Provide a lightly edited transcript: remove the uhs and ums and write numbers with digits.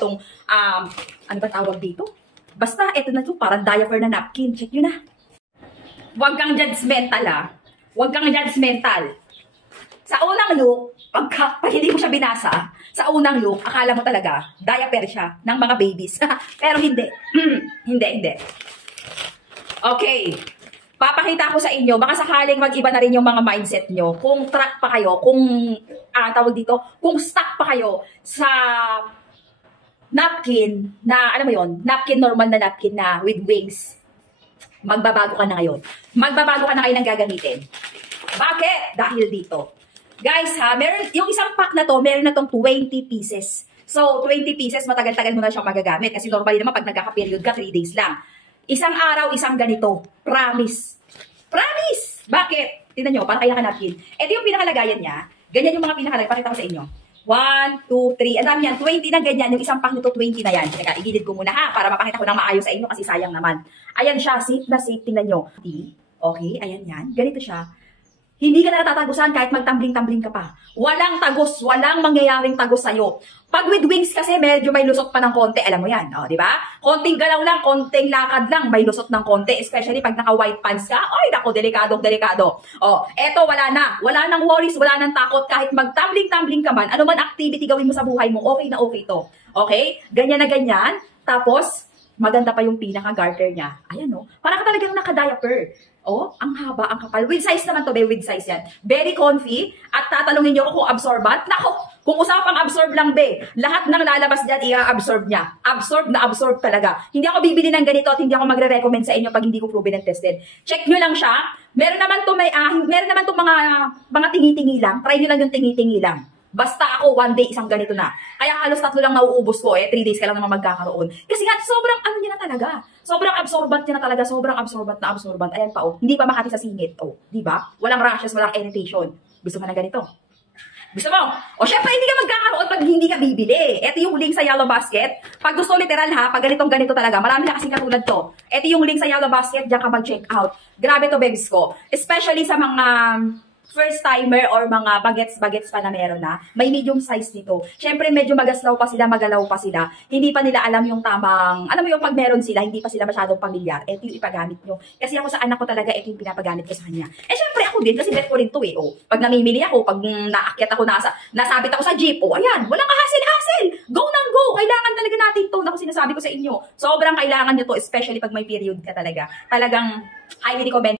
tong, ano ba tawag dito? Basta, eto na to, parang diaper na napkin. Check nyo na. Huwag kang judgmental, Huwag kang judgmental. Sa unang look, pag hindi mo siya binasa, sa unang look, akala mo talaga, diaper siya ng mga babies. Pero hindi. Hindi. Okay. Papakita ko sa inyo, baka sakaling mag-iba na rin yung mga mindset nyo. Kung track pa kayo, kung, tawag dito, kung stuck pa kayo sa napkin na, alam mo yon, napkin, normal na napkin na with wings, magbabago ka na ngayon. Magbabago ka na ngayon ng gagamitin. Bakit? Dahil dito. Guys meron, yung isang pack na to, meron na tong 20 pieces. So, 20 pieces, matagal-tagal mo na siyang magagamit. Kasi normally naman, pag nagkaka-period ka, 3 days lang. Isang araw, isang ganito. Promise. Promise! Bakit? Tingnan nyo, parang kaya ka napkin. Ito yung pinakalagayan niya. Ganyan yung mga pinakalagayan. Pakita ko sa inyo. 1, 2, 3. Ang dami yan. 20 na ganyan. Yung isang pack nito, 20 na yan. Teka, igilid ko muna para mapakita ko ng maayos sa inyo kasi sayang naman. Ayan siya, safe na safe. Tingnan nyo. Okay, ayan yan. Ganito siya. Hindi ka na natatagusan kahit magtambling-tambling ka pa. Walang tagos, walang mangyayaring tagos sa'yo. Pag with wings kasi, medyo may lusot pa ng konti. Alam mo yan, di ba? Konting galaw lang, konting lakad lang, may lusot ng konti. Especially pag naka-white pants ka. Ay, naku, delikado. Eto, wala na. Wala nang worries, wala nang takot. Kahit magtambling-tambling ka man, ano man activity gawin mo sa buhay mo, okay na okay to. Okay? Ganyan na ganyan. Tapos, maganda pa yung pinaka-garter niya. Ayan, parang ka talagang naka-diaper. Ang haba, ang kapal. With size naman to, with size yan. Very comfy. At tatanungin nyo ako kung absorbent. Nako, kung usapang absorb lang, lahat ng lalabas dyan, i-absorb niya. Absorb na absorb talaga. Hindi ako bibili ng ganito at hindi ako magre-recommend sa inyo pag hindi ko proven and tested. Check nyo lang siya. Meron naman to mga tingi-tingi lang. Try nyo lang yung tingi-tingi lang. Basta ako, 1 day, isang ganito na. Kaya halos 3 lang nauubos ko 3 days ka lang naman magkakaroon. Kasi nga, sobrang ano niya na talaga. Sobrang absorbent niya na talaga. Sobrang absorbent na absorbent. Ayan pa, Hindi pa makati sa singit, Di ba? Walang rashes, walang irritation. Gusto mo na ganito? Gusto mo? Syempre, hindi ka magkakaroon pag hindi ka bibili. Ito yung link sa Yellow Basket. Pag gusto literal pag ganito talaga. Marami na kasing katulad to. Ito yung link sa Yellow Basket, diyan ka mag-check out. Grabe to, babes ko. Especially sa mga first timer or mga bagets pa na meron na, may medium size nito. Syempre, medyo magaslaw pa sila, magalaw pa sila. Hindi pa nila alam yung tamang, alam mo yung pag meron sila, hindi pa sila masyadong pamilyar. Ito yung ipagamit nyo. Kasi ako sa anak ko talaga, ito yung pinapagamit ko sa kanya. Syempre ako din, kasi bet ko rin to Pag namimili ako, pag naakyat ako, nasabit ako sa jeep, ayan, walang hassle. Go nang go. Kailangan talaga natin to. Ako sinasabi ko sa inyo. Sobrang kailangan nyo to, especially pag may period ka talaga. Talagang highly recommend.